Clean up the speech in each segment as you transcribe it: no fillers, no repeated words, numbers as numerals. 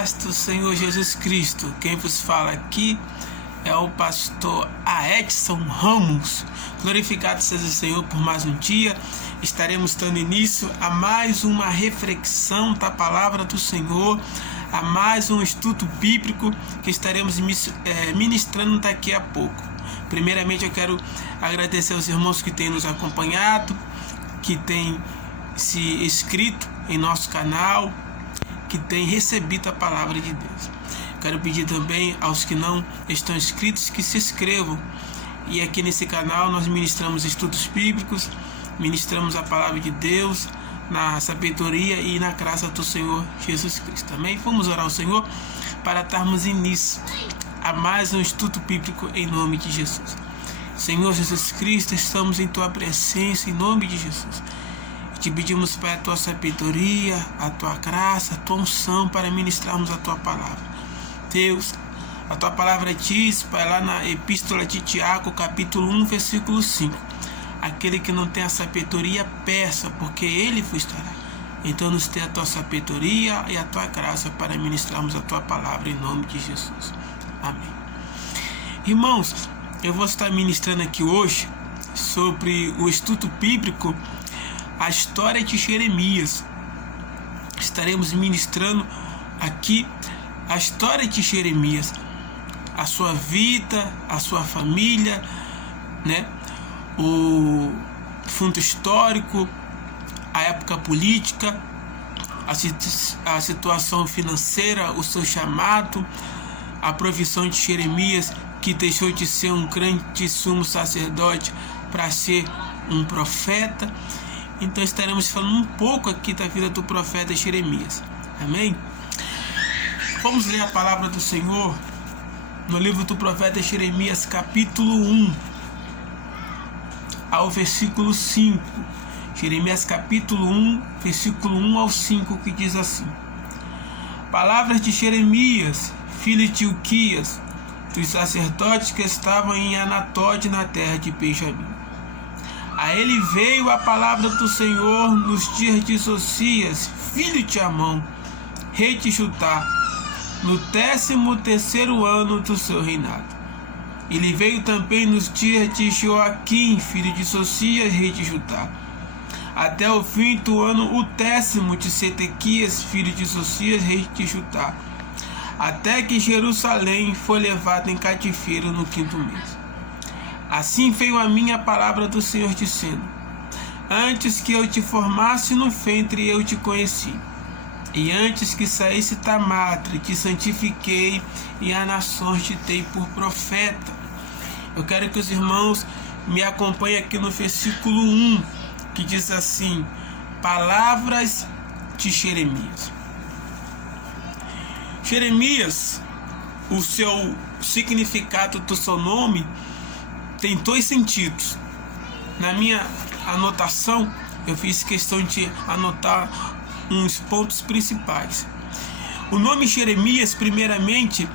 paz do Senhor Jesus Cristo. Quem vos fala aqui é o pastor Edson Ramos. Glorificado seja o Senhor por mais um dia. Estaremos dando início a mais uma reflexão da palavra do Senhor, a mais um estudo bíblico que estaremos ministrando daqui a pouco. Primeiramente eu quero agradecer aos irmãos que têm nos acompanhado, que têm se inscrito em nosso canal, que têm recebido a palavra de Deus. Quero pedir também aos que não estão inscritos que se inscrevam. E aqui nesse canal nós ministramos estudos bíblicos, ministramos a palavra de Deus na sabedoria e na graça do Senhor Jesus Cristo. Amém? Vamos orar ao Senhor para darmos início a mais um estudo bíblico em nome de Jesus. Senhor Jesus Cristo, estamos em Tua presença em nome de Jesus. Te pedimos, Pai, a Tua sabedoria, a Tua graça, a Tua unção para ministrarmos a Tua palavra. Deus, a Tua palavra diz, Pai, lá na Epístola de Tiago, capítulo 1, versículo 5. Aquele que não tem a sabedoria, peça, porque Ele vos dará. Então nos dê a Tua sabedoria e a Tua graça para ministrarmos a Tua palavra em nome de Jesus. Amém. Irmãos, eu vou estar ministrando aqui hoje sobre o estudo bíblico, a história de Jeremias. Estaremos ministrando aqui a história de Jeremias, a sua vida, a sua família, o fundo histórico, a época política, a situação financeira, o seu chamado, a provisão de Jeremias, que deixou de ser um grande sumo sacerdote para ser um profeta. Então estaremos falando um pouco aqui da vida do profeta Jeremias. Amém? Vamos ler a palavra do Senhor no livro do profeta Jeremias, capítulo 1, ao versículo 5. Jeremias capítulo 1, versículo 1 ao 5, que diz assim: Palavras de Jeremias, filho de Ilquias, dos sacerdotes que estavam em Anatote, na terra de Benjamim. A ele veio a palavra do Senhor nos dias de Josias, filho de Amon, rei de Judá, no 13º ano do seu reinado. Ele veio também nos dias de Joaquim, filho de Josias, rei de Judá, até o fim do ano o 10º de Sedequias, filho de Josias, rei de Judá, até que Jerusalém foi levada em cativeiro no 5º mês. Assim veio a minha palavra do Senhor, dizendo: Antes que eu te formasse no ventre, eu te conheci. E antes que saísse da madre, te santifiquei, e a nações te dei por profeta. Eu quero que os irmãos me acompanhem aqui no versículo 1, que diz assim: Palavras de Jeremias. Jeremias, o seu significado do seu nome tem 2 sentidos. Na minha anotação, eu fiz questão de anotar uns pontos principais. O nome Jeremias, primeiramente,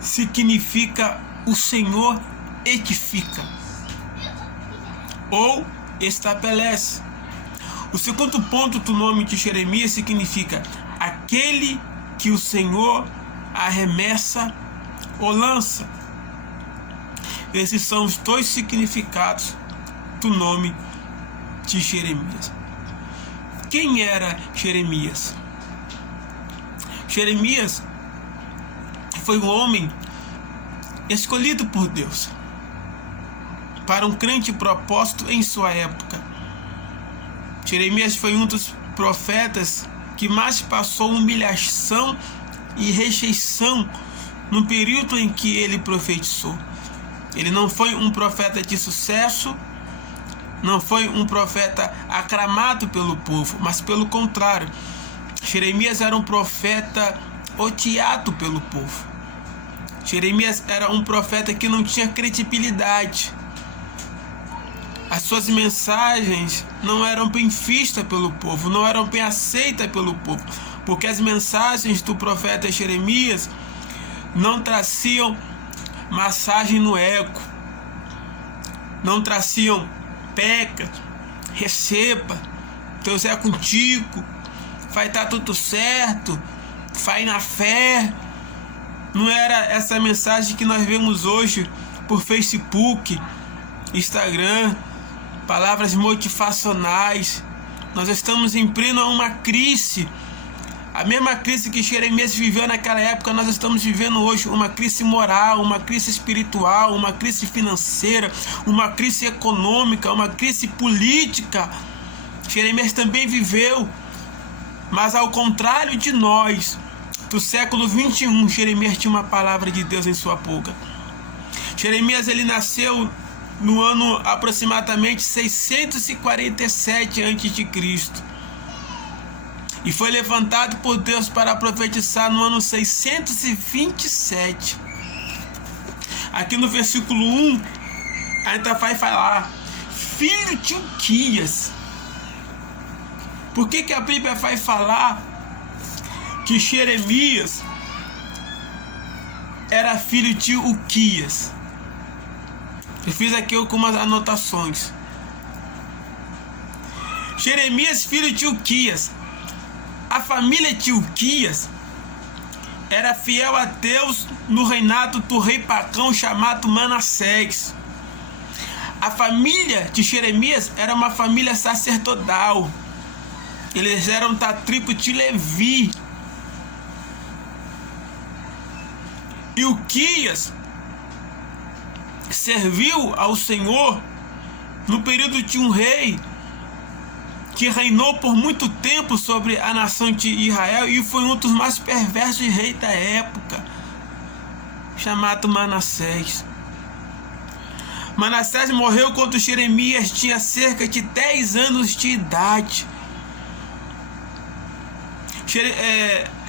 significa o Senhor edifica ou estabelece. O segundo ponto do nome de Jeremias significa aquele que o Senhor arremessa ou lança. Esses são os 2 significados do nome de Jeremias. Quem era Jeremias? Jeremias foi um homem escolhido por Deus para um grande propósito em sua época. Jeremias foi um dos profetas que mais passou humilhação e rejeição no período em que ele profetizou. Ele não foi um profeta de sucesso, não foi um profeta aclamado pelo povo, mas pelo contrário, Jeremias era um profeta odiado pelo povo. Jeremias era um profeta que não tinha credibilidade. As suas mensagens não eram bem vistas pelo povo, não eram bem aceitas pelo povo, porque as mensagens do profeta Jeremias não traziam massagem no ego, não traziam peca, receba, Deus é contigo, vai dar tudo certo, Vai na fé. Não era essa mensagem que nós vemos hoje por Facebook, Instagram, palavras motivacionais. Nós estamos em pleno uma crise. A mesma crise que Jeremias viveu naquela época, nós estamos vivendo hoje. Uma crise moral, uma crise espiritual, uma crise financeira, uma crise econômica, uma crise política. Jeremias também viveu. Mas ao contrário de nós, do século 21, Jeremias tinha uma palavra de Deus em sua boca. Jeremias, ele nasceu no ano aproximadamente 647 a.C. e foi levantado por Deus para profetizar no ano 627. Aqui no versículo 1, ainda vai falar, filho de Uquias. Por que a Bíblia vai falar que Jeremias era filho de Uquias? Eu fiz aqui algumas anotações. Jeremias, filho de Uquias. A família de Uquias era fiel a Deus no reinado do rei pagão chamado Manassés. A família de Jeremias era uma família sacerdotal. Eles eram da tribo de Levi. E Uquias serviu ao Senhor no período de um rei que reinou por muito tempo sobre a nação de Israel e foi um dos mais perversos reis da época, chamado Manassés. Manassés morreu quando Jeremias tinha cerca de 10 anos de idade.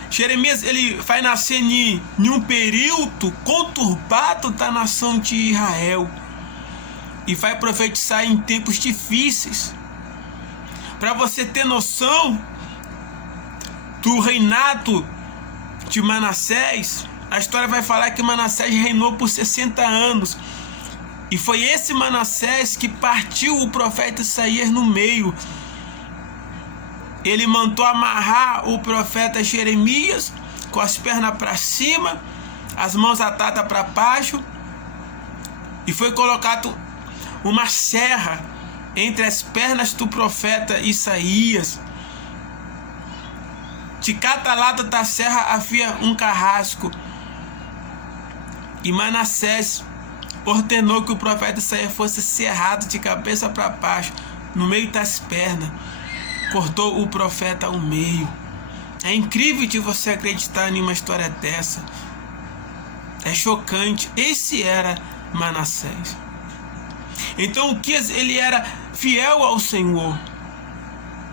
Jeremias, ele vai nascer em um período conturbado da nação de Israel e vai profetizar em tempos difíceis. Para você ter noção do reinado de Manassés, a história vai falar que Manassés reinou por 60 anos. E foi esse Manassés que partiu o profeta Isaías no meio. Ele mandou amarrar o profeta Jeremias com as pernas para cima, as mãos atadas para baixo, e foi colocado uma serra entre as pernas do profeta Isaías. De cada lado da serra havia um carrasco. E Manassés ordenou que o profeta Isaías fosse serrado de cabeça para baixo, no meio das pernas. Cortou o profeta ao meio. É incrível de você acreditar em uma história dessa. É chocante. Esse era Manassés. Então Uquias, ele era fiel ao Senhor.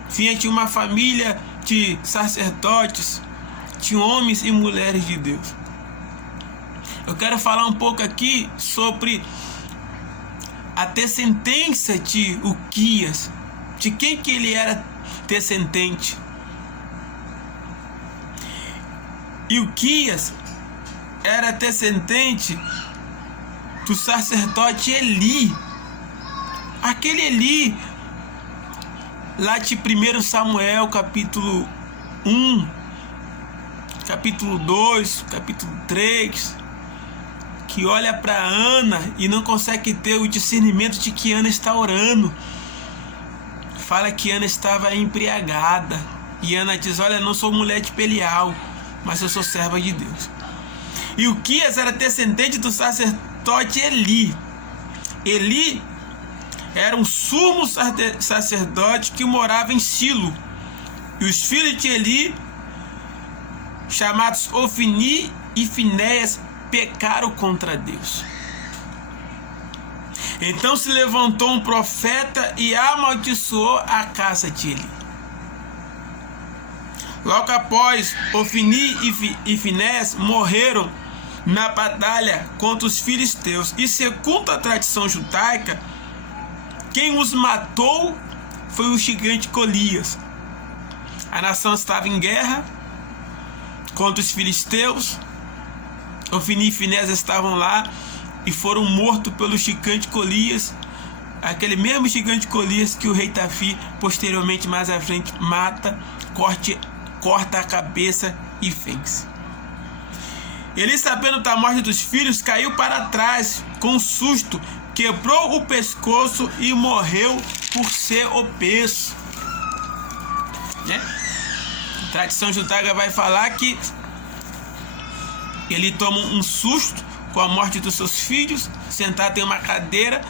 Vinha de uma família de sacerdotes, de homens e mulheres de Deus. Eu quero falar um pouco aqui sobre a descendência de Uquias. De quem que ele era descendente? E Uquias era descendente do sacerdote Eli. Aquele Eli, lá de 1 Samuel, capítulo 1, capítulo 2, capítulo 3, que olha para Ana e não consegue ter o discernimento de que Ana está orando. Fala que Ana estava embriagada. E Ana diz, olha, eu não sou mulher de Belial, mas eu sou serva de Deus. E Uquias era descendente do sacerdote Eli. Eli era um sumo sacerdote que morava em Silo. E os filhos de Eli, chamados Ofni e Finéias, pecaram contra Deus. Então se levantou um profeta e amaldiçoou a casa de Eli. Logo após, Ofni e Finéias morreram na batalha contra os filisteus. E segundo a tradição judaica, quem os matou foi o gigante Golias. A nação estava em guerra contra os filisteus. Ofni e Finéias estavam lá e foram mortos pelo gigante Golias. Aquele mesmo gigante Golias que o rei Davi, posteriormente, mais à frente, mata, corta a cabeça e vence. Eli, sabendo da morte dos filhos, caiu para trás com susto, quebrou o pescoço e morreu por ser obeso. A tradição judaica vai falar que ele toma um susto com a morte dos seus filhos, sentado em uma cadeira,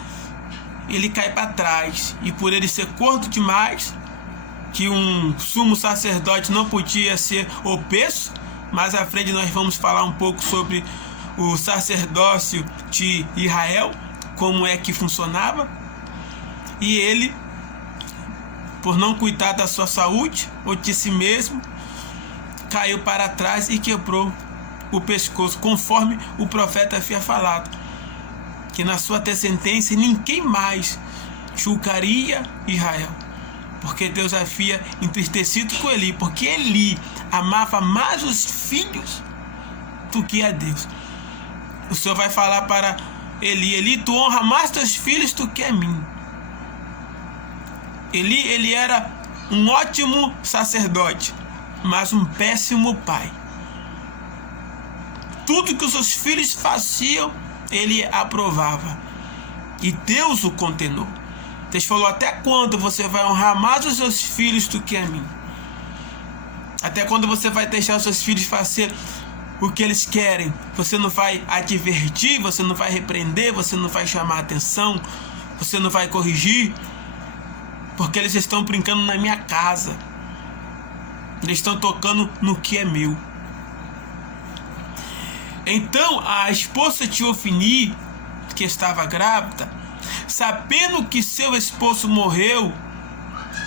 ele cai para trás, e por ele ser gordo demais, que um sumo sacerdote não podia ser obeso. Mais à frente nós vamos falar um pouco sobre o sacerdócio de Israel, como é que funcionava. E ele, por não cuidar da sua saúde ou de si mesmo, caiu para trás e quebrou o pescoço, conforme o profeta havia falado, que na sua descendência ninguém mais julgaria Israel, porque Deus havia entristecido com Eli, porque Eli amava mais os filhos do que a Deus. O Senhor vai falar para Eli: Eli, tu honra mais teus filhos do que a mim. Eli, ele era um ótimo sacerdote, mas um péssimo pai. Tudo que os seus filhos faziam, ele aprovava, e Deus o condenou. Deus falou: até quando você vai honrar mais os seus filhos do que a mim? Até quando você vai deixar os seus filhos fazer o que eles querem? Você não vai advertir, você não vai repreender, você não vai chamar atenção, você não vai corrigir, porque eles estão brincando na minha casa, eles estão tocando no que é meu. Então a esposa de Ofni, que estava grávida, sabendo que seu esposo morreu,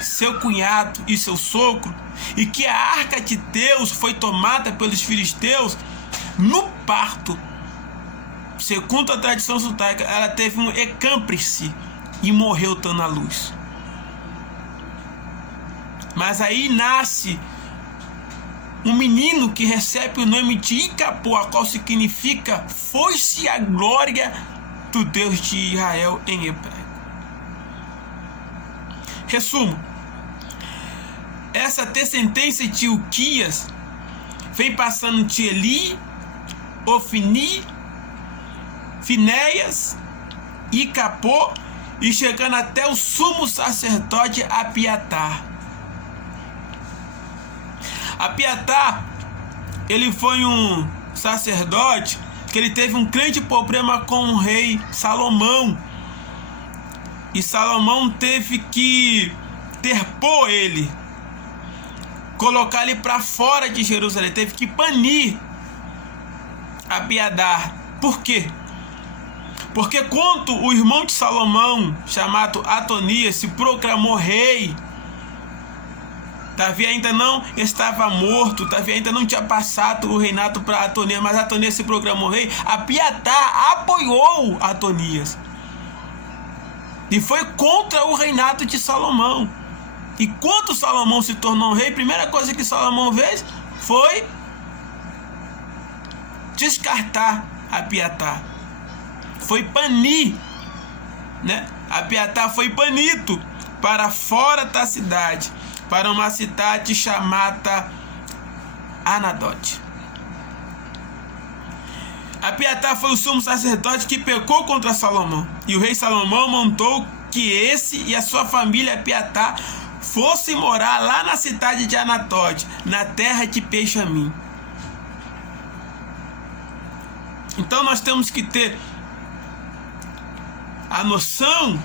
seu cunhado e seu sogro, e que a arca de Deus foi tomada pelos filisteus, no parto, segundo a tradição judaica, ela teve um ecâmplice e morreu dando à luz. Mas aí nasce um menino que recebe o nome de Icapô, a qual significa foi-se a glória do Deus de Israel em hebraico. Resumo: essa descendência de Uquias vem passando de Eli, Ofni, Finéias, Icapô, e chegando até o sumo sacerdote Abiatar. Abiatar, ele foi um sacerdote que ele teve um grande problema com o rei Salomão, e Salomão teve que interpor ele, colocar ele para fora de Jerusalém, teve que banir Abiatar. Por quê? Porque quando o irmão de Salomão, chamado Adonias, se proclamou rei, Davi ainda não estava morto, Davi ainda não tinha passado o reinado para Adonias, mas Adonias se proclamou rei. Abiatar apoiou Adonias e foi contra o reinado de Salomão. E quando Salomão se tornou rei, a primeira coisa que Salomão fez foi descartar Abiatar, foi banir, Abiatar foi banido para fora da cidade, para uma cidade chamada Anadote. Abiatar foi o sumo sacerdote que pecou contra Salomão, e o rei Salomão mandou que esse e a sua família Abiatar fossem morar lá na cidade de Anadote, na terra de Benjamim. Então nós temos que ter a noção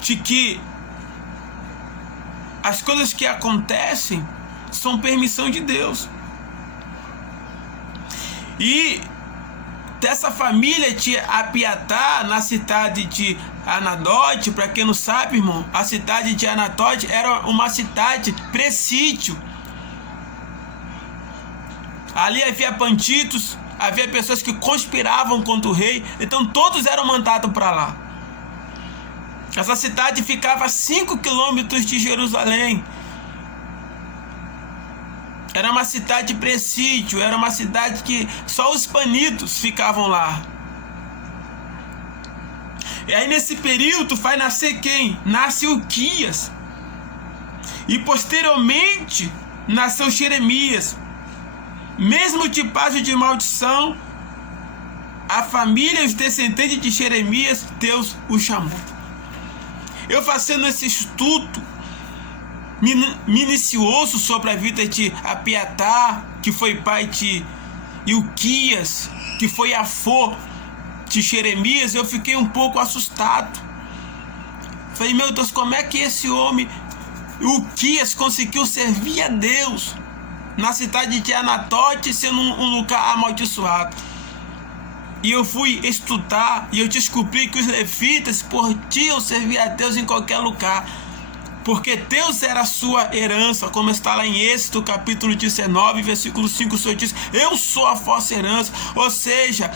de que as coisas que acontecem são permissão de Deus. E dessa família de Abiatar, na cidade de Anadote, para quem não sabe, irmão, a cidade de Anadote era uma cidade presídio. Ali havia bandidos, havia pessoas que conspiravam contra o rei, então todos eram mandados para lá. Essa cidade ficava a 5 quilômetros de Jerusalém. Era uma cidade presídio, era uma cidade que só os banidos ficavam lá. E aí nesse período vai nascer quem? Nasce Uquias. E posteriormente nasceu Jeremias. Mesmo tipagem de maldição, a família e os descendentes de Jeremias, Deus o chamou. Eu fazendo esse estudo minucioso sobre a vida de Abiatar, que foi pai de Ilquias, que foi avô de Jeremias, eu fiquei um pouco assustado. Falei, meu Deus, como é que esse homem, Ilquias, conseguiu servir a Deus na cidade de Anatote, sendo um lugar amaldiçoado? E eu fui estudar e eu descobri que os levitas podiam servir a Deus em qualquer lugar, porque Deus era a sua herança, como está lá em Êxodo capítulo 19, versículo 5, o Senhor diz, eu sou a vossa herança. Ou seja,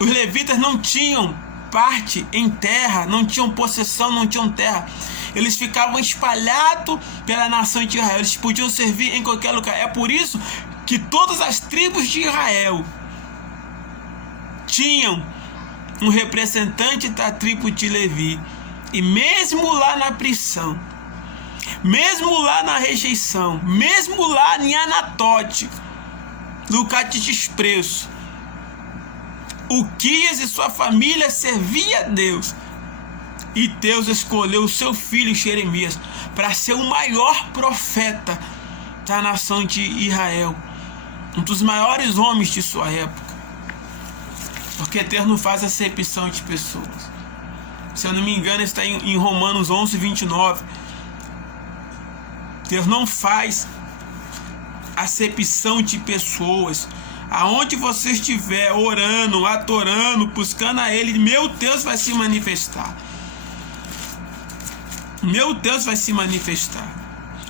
os levitas não tinham parte em terra, não tinham possessão, não tinham terra. Eles ficavam espalhados pela nação de Israel, eles podiam servir em qualquer lugar. É por isso que todas as tribos de Israel tinham um representante da tribo de Levi. E mesmo lá na prisão, mesmo lá na rejeição, mesmo lá em Anatote, lugar de desprezo, Ilquias e sua família serviam a Deus. E Deus escolheu o seu filho Jeremias para ser o maior profeta da nação de Israel, um dos maiores homens de sua época. Porque Deus não faz acepção de pessoas. Se eu não me engano, está em Romanos 11, 29. Deus não faz acepção de pessoas. Aonde você estiver orando, adorando, buscando a Ele, meu Deus vai se manifestar. Meu Deus vai se manifestar.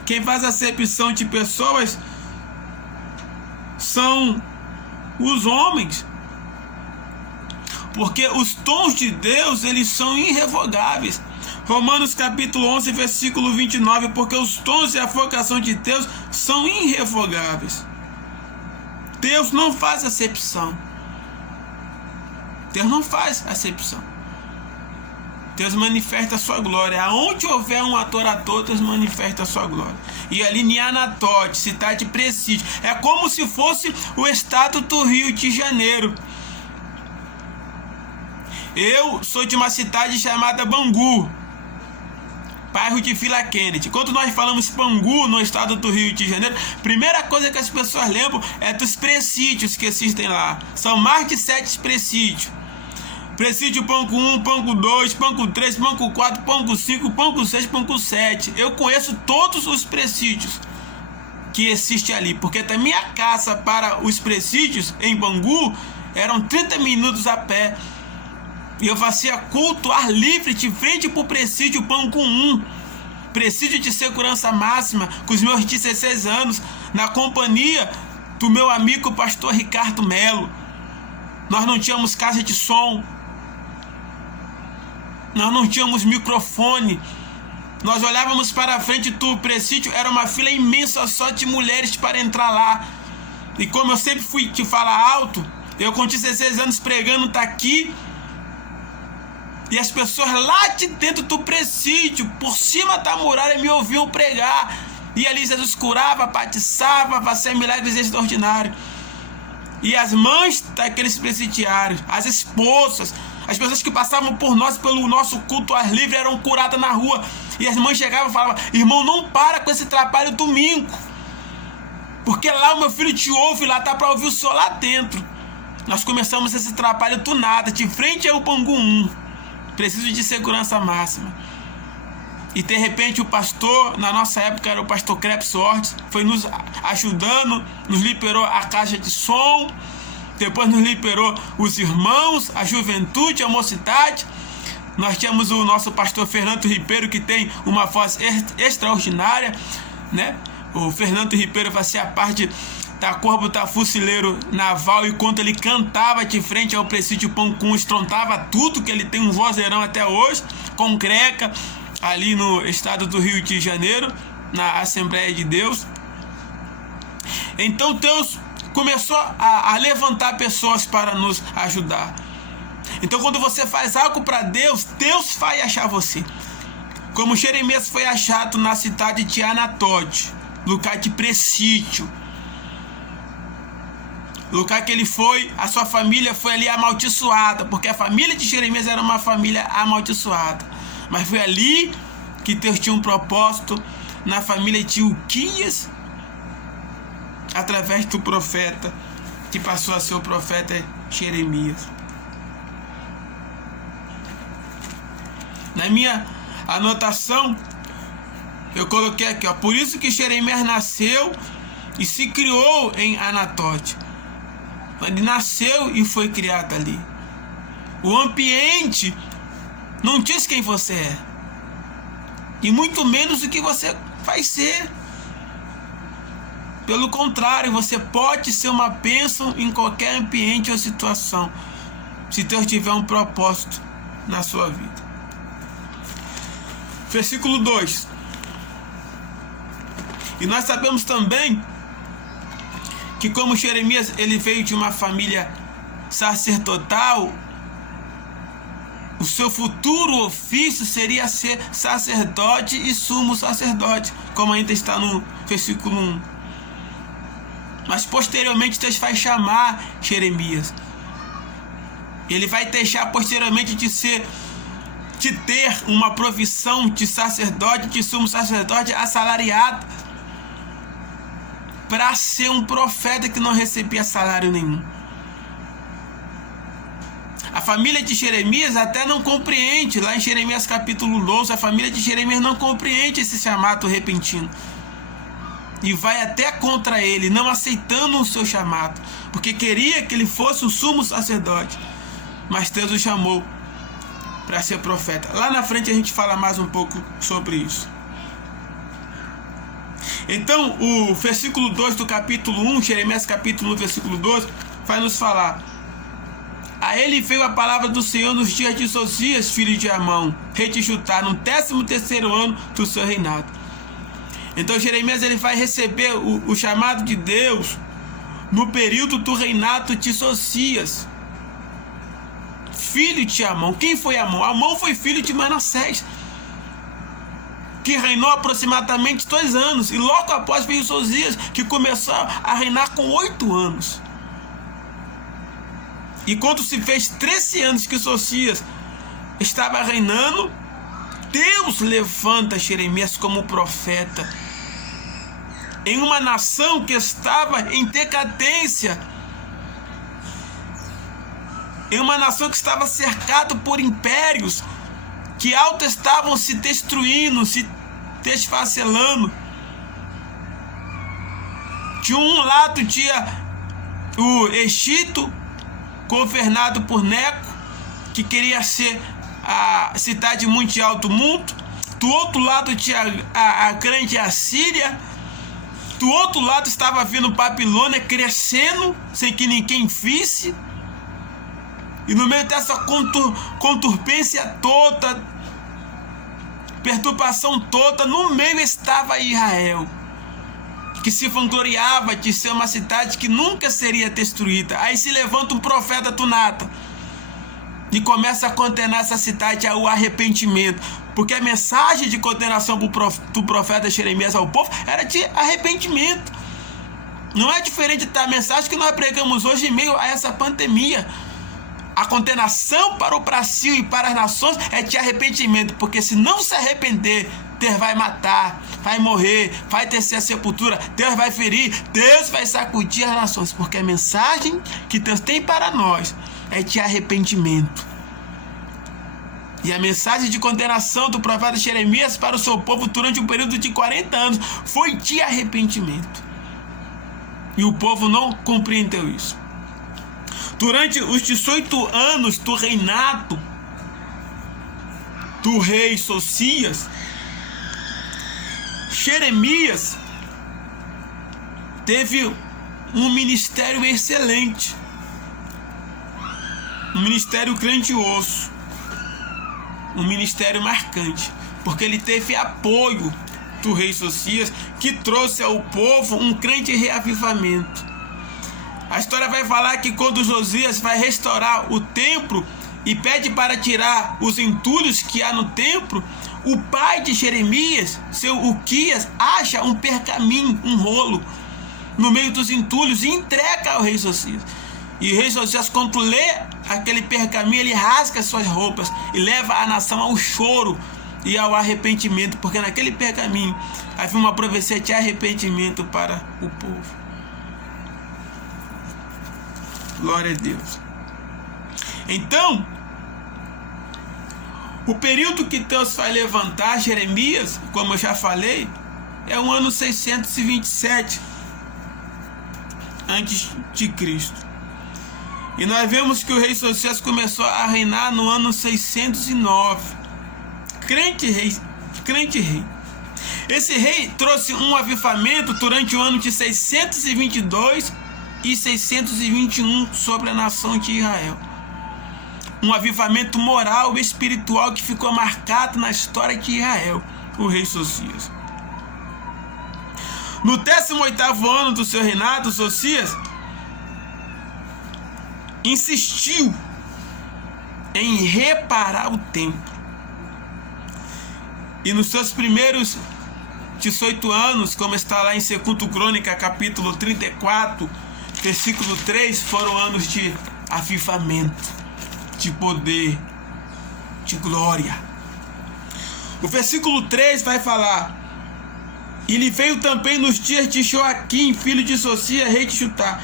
Quem faz acepção de pessoas são os homens. Porque os dons de Deus, eles são irrevogáveis. Romanos capítulo 11, versículo 29. Porque os dons e a vocação de Deus são irrevogáveis. Deus não faz acepção. Deus não faz acepção. Deus manifesta a sua glória. Aonde houver um adorador, Deus manifesta a sua glória. E ali em Anatote, cidade de presídio, é como se fosse o estado do Rio de Janeiro. Eu sou de uma cidade chamada Bangu, bairro de Vila Kennedy. Quando nós falamos Bangu, no estado do Rio de Janeiro, primeira coisa que as pessoas lembram é dos presídios que existem lá. São mais de 7 presídios. Presídio Banco 1, Banco 2, Banco 3, Banco 4, Banco 5, Banco 6, Banco 7. Eu conheço todos os presídios que existem ali, porque da minha casa para os presídios em Bangu eram 30 minutos a pé. E eu fazia culto ar livre de frente para o presídio Banco 1, presídio de segurança máxima, com os meus 16 anos, na companhia do meu amigo pastor Ricardo Melo. Nós não tínhamos caixa de som, nós não tínhamos microfone. Nós olhávamos para a frente do presídio, era uma fila imensa só de mulheres para entrar lá. E como eu sempre fui de falar alto, eu com 16 anos pregando daqui, e as pessoas lá de dentro do presídio, por cima da muralha, me ouviam pregar. E ali Jesus curava, batizava, fazia milagres extraordinários. E as mães daqueles presidiários, as esposas, as pessoas que passavam por nós, pelo nosso culto ar livre, eram curadas na rua. E as mães chegavam e falavam, irmão, não para com esse trabalho domingo, porque lá o meu filho te ouve, lá tá para ouvir o senhor lá dentro. Nós começamos esse trabalho do nada, de frente ao Bangu 1. Preciso de segurança máxima. E de repente o pastor, na nossa época era o pastor Krebs Ortiz, foi nos ajudando, nos liberou a caixa de som, depois nos liberou os irmãos, a juventude, a mocidade. Nós tínhamos o nosso pastor Fernando Ribeiro, que tem uma voz extraordinária, né? O Fernando Ribeiro fazia parte da Corpo da Fuzileiro Naval, e quando ele cantava de frente ao presídio Pancum, estrontava tudo, que ele tem um vozeirão até hoje, com Greca, ali no estado do Rio de Janeiro, na Assembleia de Deus. Então Deus começou a levantar pessoas para nos ajudar. Então quando você faz algo para Deus, Deus vai achar você. Como Jeremias foi achado na cidade de Anatote, lugar de prestígio. Lugar que ele foi, a sua família foi ali amaldiçoada, porque a família de Jeremias era uma família amaldiçoada. Mas foi ali que Deus tinha um propósito na família de Uquias, através do profeta, que passou a ser o profeta Jeremias. Na minha anotação, eu coloquei aqui, ó, por isso que Jeremias nasceu e se criou em Anatote. Ele nasceu e foi criado ali. O ambiente não diz quem você é, e muito menos o que você vai ser. Pelo contrário, você pode ser uma bênção em qualquer ambiente ou situação, se Deus tiver um propósito na sua vida. Versículo 2. E nós sabemos também que, como Jeremias ele veio de uma família sacerdotal, o seu futuro ofício seria ser sacerdote e sumo sacerdote, como ainda está no versículo 1. Mas posteriormente Deus vai chamar Jeremias. Ele vai deixar posteriormente de ter uma profissão de sacerdote, de sumo sacerdote assalariado, para ser um profeta que não recebia salário nenhum. A família de Jeremias até não compreende, lá em Jeremias capítulo 12, a família de Jeremias não compreende esse chamado repentino. E vai até contra ele, não aceitando o seu chamado, porque queria que ele fosse o sumo sacerdote. Mas Deus o chamou para ser profeta. Lá na frente a gente fala mais um pouco sobre isso. Então, o versículo 2 do capítulo 1, Jeremias capítulo 1, versículo 12, vai nos falar: a ele veio a palavra do Senhor nos dias de Josias, filho de Amon, rei de Judá, no 13º ano do seu reinado. Então Jeremias ele vai receber o chamado de Deus no período do reinado de Josias, filho de Amon. Quem foi Amon? Amon foi filho de Manassés, que reinou aproximadamente 2 anos. E logo após veio Josias, que começou a reinar com 8 anos. E quando se fez 13 anos que Josias estava reinando, Deus levanta Jeremias como profeta em uma nação que estava em decadência, em uma nação que estava cercada por impérios que alto estavam se destruindo, se desfacelando. De um lado tinha o Egito, governado por Neco, que queria ser a cidade mundial do mundo. Do outro lado tinha a grande Assíria. Do outro lado estava vindo Babilônia crescendo, sem que ninguém visse. E no meio dessa conturbência toda, perturbação toda, no meio estava Israel, que se vangloriava de ser uma cidade que nunca seria destruída. Aí se levanta um profeta do nada e começa a condenar essa cidade ao arrependimento, porque a mensagem de condenação do profeta Jeremias ao povo era de arrependimento. Não é diferente da mensagem que nós pregamos hoje em meio a essa pandemia. A condenação para o Brasil e para as nações é de arrependimento, porque se não se arrepender, Deus vai matar, vai morrer, vai descer a sepultura, Deus vai ferir, Deus vai sacudir as nações, porque a mensagem que Deus tem para nós é de arrependimento. E a mensagem de condenação do profeta Jeremias para o seu povo durante um período de 40 anos foi de arrependimento. E o povo não compreendeu isso. Durante os 18 anos do reinado do rei Josias, Jeremias teve um ministério excelente, um ministério grandioso, um ministério marcante, porque ele teve apoio do rei Josias, que trouxe ao povo um grande reavivamento. A história vai falar que quando Josias vai restaurar o templo e pede para tirar os entulhos que há no templo, o pai de Jeremias, seu Uquias, acha um pergaminho, um rolo, no meio dos entulhos e entrega ao rei Josias. E o rei Josias, quando lê aquele pergaminho, ele rasga suas roupas e leva a nação ao choro e ao arrependimento, porque naquele pergaminho havia uma profecia de arrependimento para o povo. Glória a Deus. Então, o período que Deus vai levantar Jeremias, como eu já falei, é o ano 627 antes de Cristo. E nós vemos que o rei Josias começou a reinar no ano 609. Crente rei. Esse rei trouxe um avivamento durante o ano de 622 e 621 sobre a nação de Israel. Um avivamento moral e espiritual que ficou marcado na história de Israel, o rei Josias. No 18º ano do seu reinado, Josias insistiu em reparar o templo. E nos seus primeiros 18 anos, como está lá em 2 Crônica, capítulo 34, versículo 3, foram anos de avivamento, de poder, de glória. O versículo 3 vai falar: ele veio também nos dias de Joaquim, filho de Josias, rei de Judá,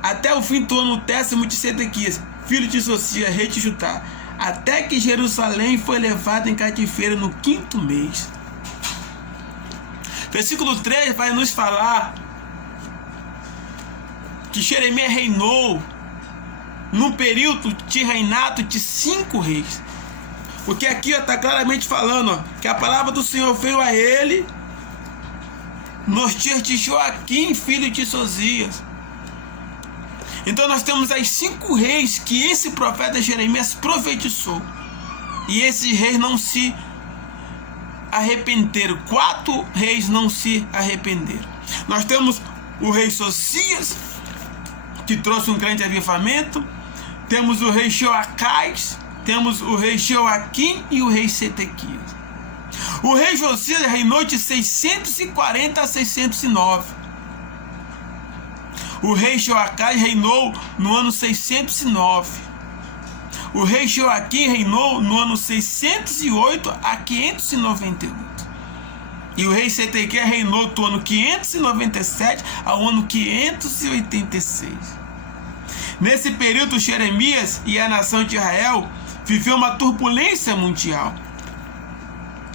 até o fim do ano 10º de Sedequias, filho de Josias, rei de Judá, até que Jerusalém foi levada em cativeiro no 5º mês. Versículo 3 vai nos falar que Jeremias reinou num período de reinado de 5 reis. Porque aqui está claramente falando que a palavra do Senhor veio a ele nos dias de Joaquim, filho de Josias. Então nós temos aí 5 reis que esse profeta Jeremias profetizou. E esses reis não se arrependeram. 4 reis não se arrependeram. Nós temos o rei Josias, que trouxe um grande avivamento. Temos o rei Joacás, temos o rei Joaquim e o rei Sedequias. O rei Josias reinou de 640 a 609. O rei Joacás reinou no ano 609. O rei Joaquim reinou no ano 608 a 598. E o rei Sedequias reinou do ano 597 ao ano 586. Nesse período, Jeremias e a nação de Israel viveu uma turbulência mundial,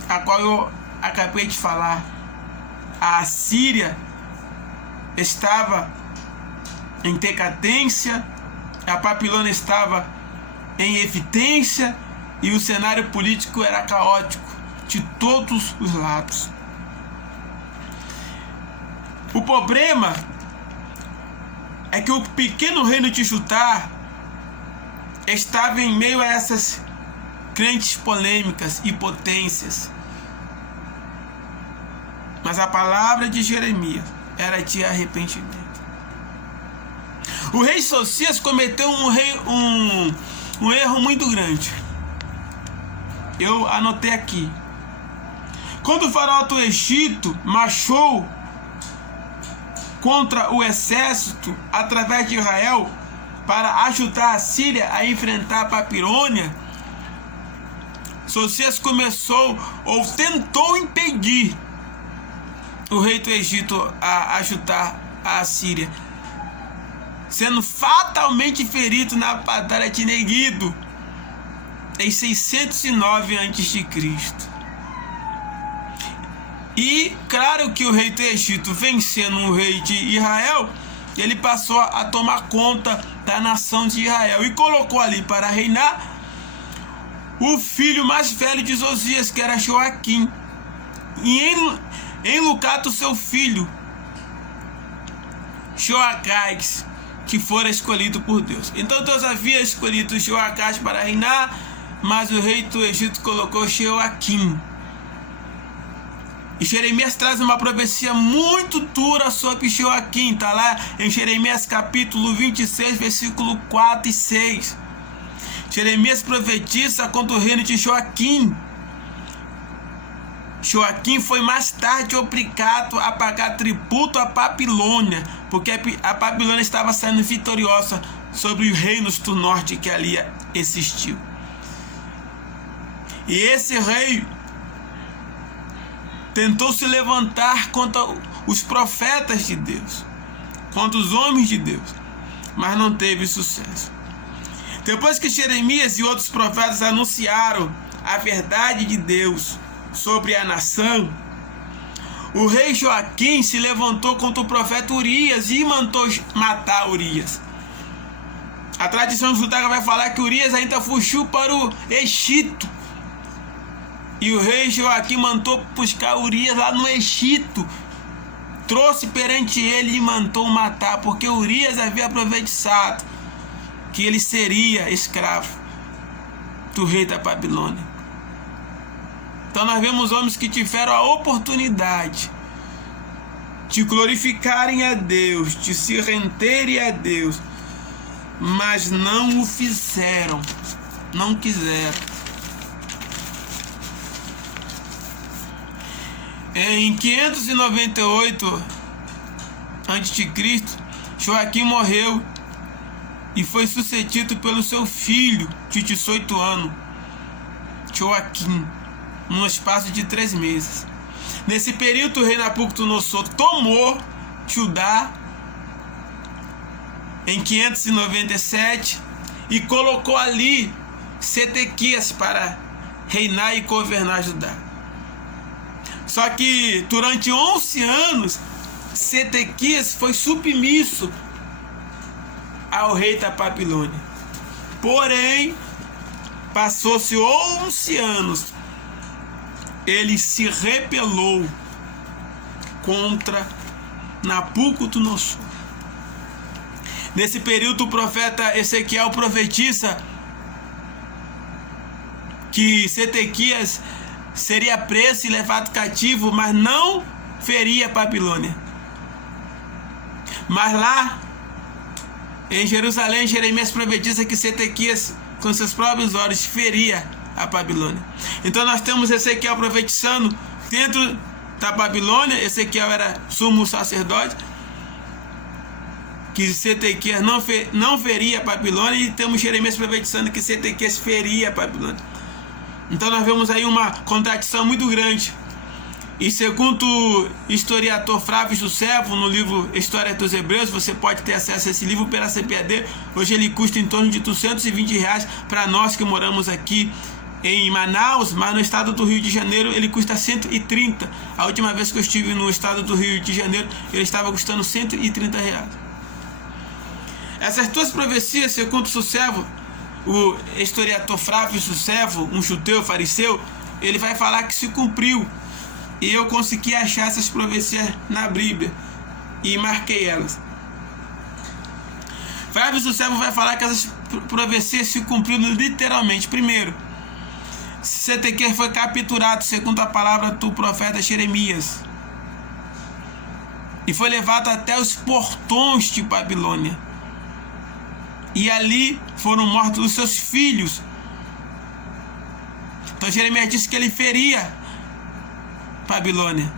a qual eu acabei de falar. A Assíria estava em decadência, a Babilônia estava em evidência e o cenário político era caótico de todos os lados. O problema é que o pequeno reino de Judá estava em meio a essas grandes polêmicas e potências. Mas a palavra de Jeremias era de arrependimento. O rei Josias cometeu um erro muito grande. Eu anotei aqui. Quando o faraó do Egito marchou contra o exército através de Israel para ajudar a Síria a enfrentar a Babilônia, Josias começou ou tentou impedir o rei do Egito a ajudar a Síria, sendo fatalmente ferido na batalha de Megido em 609 a.C. E claro que o rei do Egito, vencendo o rei de Israel, ele passou a tomar conta da nação de Israel e colocou ali para reinar o filho mais velho de Josias, que era Joaquim, e em lugar do seu filho Joacás, que fora escolhido por Deus. Então Deus havia escolhido Joacás para reinar, mas o rei do Egito colocou Joaquim. E Jeremias traz uma profecia muito dura sobre Joaquim. Está lá em Jeremias capítulo 26, versículo 4 e 6. Jeremias profetiza contra o reino de Joaquim. Joaquim foi mais tarde obrigado a pagar tributo à Babilônia, porque a Babilônia estava saindo vitoriosa sobre os reinos do norte que ali existiu. E esse rei tentou se levantar contra os profetas de Deus, contra os homens de Deus, mas não teve sucesso. Depois que Jeremias e outros profetas anunciaram a verdade de Deus sobre a nação, o rei Joaquim se levantou contra o profeta Urias e mandou matar Urias. A tradição judaica vai falar que Urias ainda fugiu para o Egito. E o rei Joaquim mandou buscar Urias lá no Egito. Trouxe perante ele e mandou matar, porque Urias havia profetizado que ele seria escravo do rei da Babilônia. Então nós vemos homens que tiveram a oportunidade de glorificarem a Deus, de se renderem a Deus, mas não o fizeram, não quiseram. Em 598 a.C., Joaquim morreu e foi sucedido pelo seu filho de 18 anos, Joaquim, num espaço de 3 meses. Nesse período, o rei Nabucodonosor tomou Judá em 597 e colocou ali Sedequias para reinar e governar Judá. Só que durante 11 anos, Sedequias foi submisso ao rei da Babilônia. Porém, passou-se 11 anos, ele se rebelou contra Nabucodonosor. Nesse período, o profeta Ezequiel profetiza que Sedequias seria preso e levado cativo, mas não feria a Babilônia. Mas lá em Jerusalém, Jeremias profetiza que Sedequias, com seus próprios olhos, feria a Babilônia. Então nós temos Ezequiel profetizando dentro da Babilônia. Ezequiel era sumo sacerdote, que Sedequias não feria a Babilônia, e temos Jeremias profetizando que Sedequias feria a Babilônia. Então nós vemos aí uma contradição muito grande. E segundo o historiador Flávio Joséfo, no livro História dos Hebreus, você pode ter acesso a esse livro pela CPAD. Hoje ele custa em torno de R$220 para nós que moramos aqui em Manaus, mas no estado do Rio de Janeiro ele custa 130. A última vez que eu estive no estado do Rio de Janeiro, ele estava custando R$130. Essas duas profecias, segundo Joséfo, o historiador Flávio Joséfo, um judeu fariseu, ele vai falar que se cumpriu. E eu consegui achar essas profecias na Bíblia e marquei elas. Flávio Joséfo vai falar que essas profecias se cumpriram literalmente. Primeiro, Sedequias foi capturado, segundo a palavra do profeta Jeremias, e foi levado até os portões de Babilônia. E ali foram mortos os seus filhos. Então Jeremias disse que ele feria Babilônia,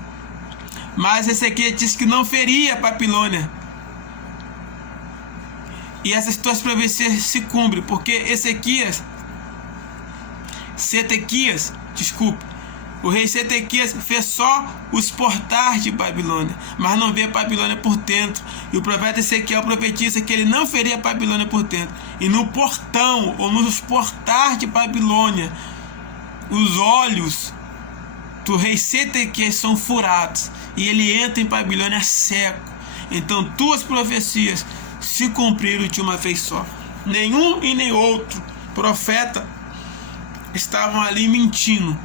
mas Ezequiel disse que não feria Babilônia. E essas duas profecias se cumprem, porque o rei Sedequias fez só os portais de Babilônia, mas não vê a Babilônia por dentro. E o profeta Ezequiel profetiza que ele não feria a Babilônia por dentro. E no portão, ou nos portais de Babilônia, os olhos do rei Sedequias são furados, e ele entra em Babilônia cego. Então duas profecias se cumpriram de uma vez só. Nenhum e nem outro profeta estavam ali mentindo.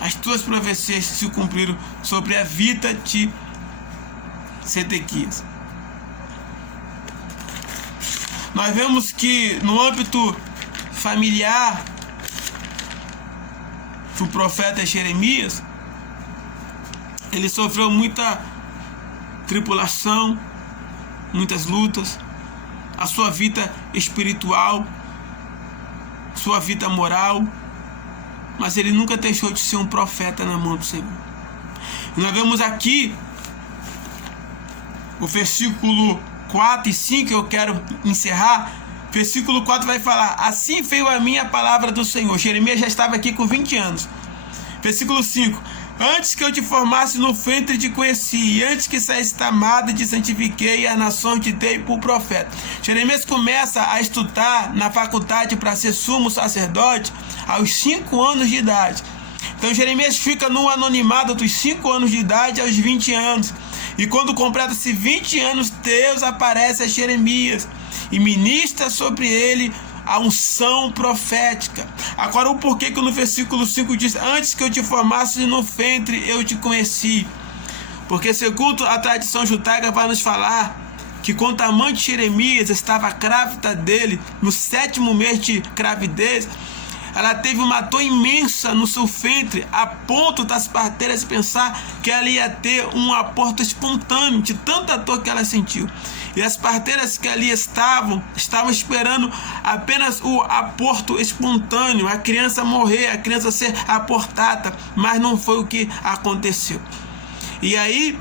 As duas profecias se cumpriram sobre a vida de Sedequias. Nós vemos que no âmbito familiar do profeta Jeremias, ele sofreu muita tribulação, muitas lutas. A sua vida espiritual, sua vida moral mas ele nunca deixou de ser um profeta na mão do Senhor. E nós vemos aqui o versículo 4 e 5, eu quero encerrar. Versículo 4 vai falar: assim veio a mim a palavra do Senhor. Jeremias já estava aqui com 20 anos. Versículo 5: antes que eu te formasse no ventre te conheci, e antes que saísse da madre te santifiquei, e a nação te dei por profeta. Jeremias começa a estudar na faculdade para ser sumo sacerdote aos 5 anos de idade. Então Jeremias fica no anonimato dos 5 anos de idade aos 20 anos. E quando completa-se 20 anos, Deus aparece a Jeremias e ministra sobre ele a unção profética. Agora, o porquê que no versículo 5 diz: antes que eu te formasse no ventre, eu te conheci. Porque segundo a tradição judaica vai nos falar que quando a mãe de Jeremias estava grávida dele, no 7º mês de gravidez, ela teve uma dor imensa no seu ventre, a ponto das parteiras pensar que ela ia ter um aborto espontâneo, de tanta dor que ela sentiu. E as parteiras que ali estavam esperando apenas o aborto espontâneo, a criança morrer, a criança ser abortada, mas não foi o que aconteceu. E aí,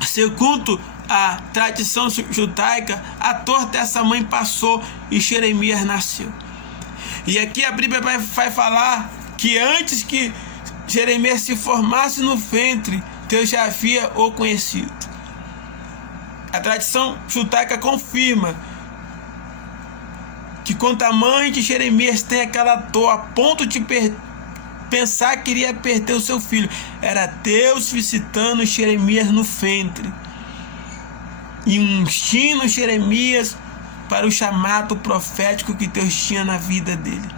segundo a tradição judaica, a dor dessa mãe passou e Jeremias nasceu. E aqui a Bíblia vai falar que antes que Jeremias se formasse no ventre, Deus já havia o conhecido. A tradição judaica confirma que quando a mãe de Jeremias tem aquela dor a ponto de pensar que iria perder o seu filho, era Deus visitando Jeremias no ventre e ungindo Jeremias para o chamado profético que Deus tinha na vida dele.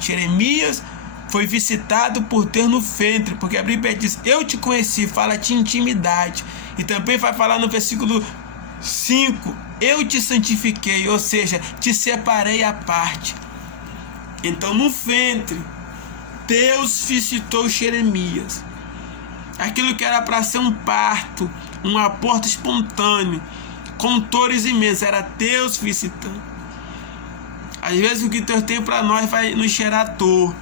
Jeremias foi visitado por Deus no ventre, porque a Bíblia diz: eu te conheci, fala de intimidade. E também vai falar no versículo 5: eu te santifiquei, ou seja, te separei à parte. Então no ventre, Deus visitou Jeremias. Aquilo que era para ser um parto, um aborto espontâneo, com dores imensas, era Deus visitando. Às vezes o que Deus tem para nós vai nos gerar dor,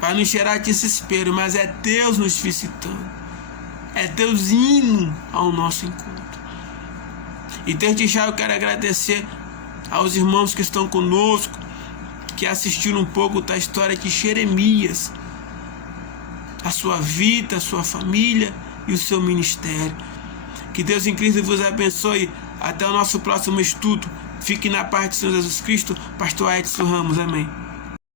vai nos gerar desespero, mas é Deus nos visitando, é Deus indo ao nosso encontro. E desde já eu quero agradecer aos irmãos que estão conosco, que assistiram um pouco da história de Jeremias, a sua vida, a sua família e o seu ministério. Que Deus em Cristo vos abençoe. Até o nosso próximo estudo. Fique na paz de Senhor Jesus Cristo. Pastor Edson Ramos. Amém.